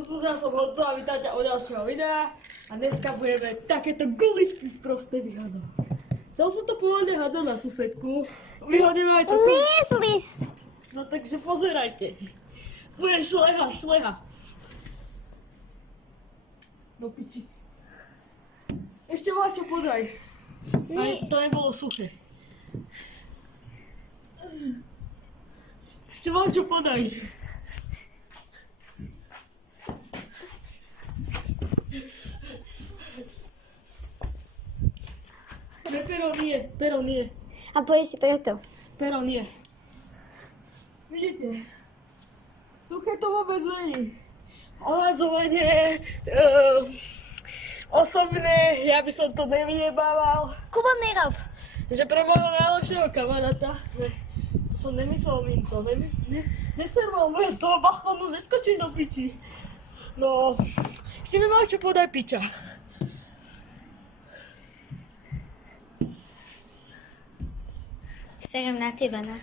Ja som Honzo a vítajte u ďalšieho videa a dneska budeme takéto guličky z prosté vyhádať. Chcel som to pôvodne hádať na susedku, vyhodíme aj to tu. No takže pozerajte. Bude šleha. No piči. Ešte má čo podaj. Aj to nebolo suché. Ešte má čo podaj. Ne, pero nie. A povieš si preto. Pero nie. Vidíte? Suché to vôbec není. Ohľadzovanie, osobné, ja by som to nevyjebával. Kuba nerob. Že pre môjho najlepšieho kamaráta, som nemyslel minco, neserval môj z toho balkónu zeskočiť do piči. No, ešte mi mal čo podaj piča. Serem na teba, no.